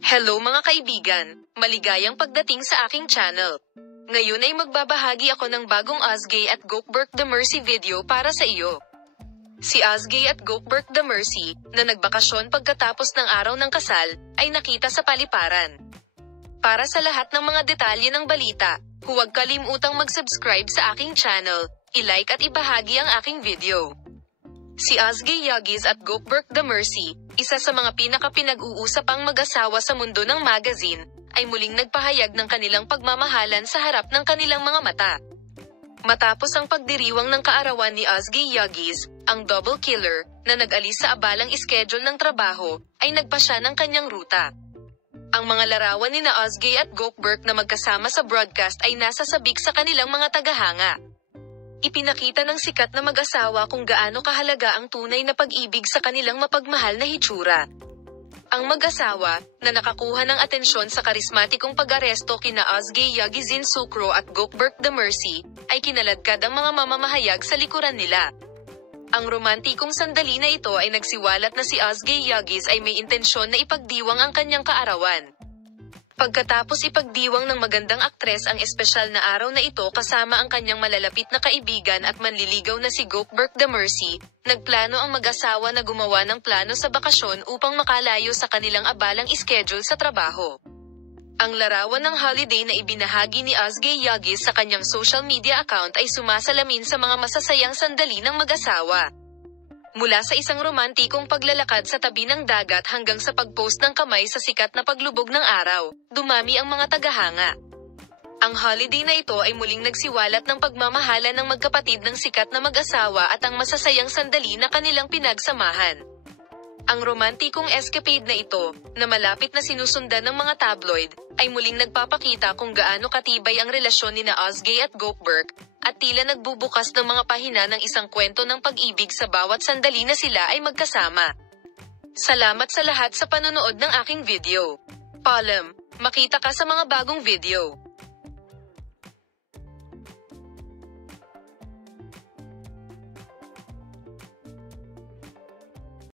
Hello mga kaibigan, maligayang pagdating sa aking channel. Ngayon ay magbabahagi ako ng bagong Ozgay at Gokberk The Mercy video para sa iyo. Si Ozgay at Gokberk The Mercy, na nagbakasyon pagkatapos ng araw ng kasal, ay nakita sa paliparan. Para sa lahat ng mga detalye ng balita, huwag kalimutang mag-subscribe sa aking channel, i-like at ibahagi ang aking video. Si Ozgay Yagis at Gokberk The Mercy, isa sa mga pinaka-pinag-uusapang mag-asawa sa mundo ng magazine, ay muling nagpahayag ng kanilang pagmamahalan sa harap ng kanilang mga mata. Matapos ang pagdiriwang ng kaarawan ni Ozgay Yagis, ang double killer, na nag-alis sa abalang iskedul ng trabaho, ay nagpa siya ng kanyang ruta. Ang mga larawan ni na Ozgay at Gokberk na magkasama sa broadcast ay nasa sabik sa kanilang mga tagahanga. Ipinakita ng sikat na mag-asawa kung gaano kahalaga ang tunay na pag-ibig sa kanilang mapagmahal na hitsura. Ang mag-asawa, na nakakuha ng atensyon sa karismatikong pag-aresto kina Ozgay Yagizin Sukro at Gokberk The Mercy, ay kinaladkad ang mga mamamahayag sa likuran nila. Ang romantikong sandali na ito ay nagsiwalat na si Ozgay Yagis ay may intensyon na ipagdiwang ang kanyang kaarawan. Pagkatapos ipagdiwang ng magandang aktres ang espesyal na araw na ito kasama ang kanyang malalapit na kaibigan at manliligaw na si Gokberk The Mercy, nagplano ang mag-asawa na gumawa ng plano sa bakasyon upang makalayo sa kanilang abalang iskedul sa trabaho. Ang larawan ng holiday na ibinahagi ni Ozgay Yagis sa kanyang social media account ay sumasalamin sa mga masasayang sandali ng mag-asawa. Mula sa isang romantikong paglalakad sa tabi ng dagat hanggang sa pag-post ng kamay sa sikat na paglubog ng araw, dumami ang mga tagahanga. Ang holiday na ito ay muling nagsiwalat ng pagmamahalan ng magkapatid ng sikat na mag-asawa at ang masasayang sandali na kanilang pinagsamahan. Ang romantikong escapade na ito, na malapit na sinusundan ng mga tabloid, ay muling nagpapakita kung gaano katibay ang relasyon ni na Ozgay at Gokberk, at tila nagbubukas ng mga pahina ng isang kwento ng pag-ibig sa bawat sandali na sila ay magkasama. Salamat sa lahat sa panonood ng aking video. Paalam, makita ka sa mga bagong video.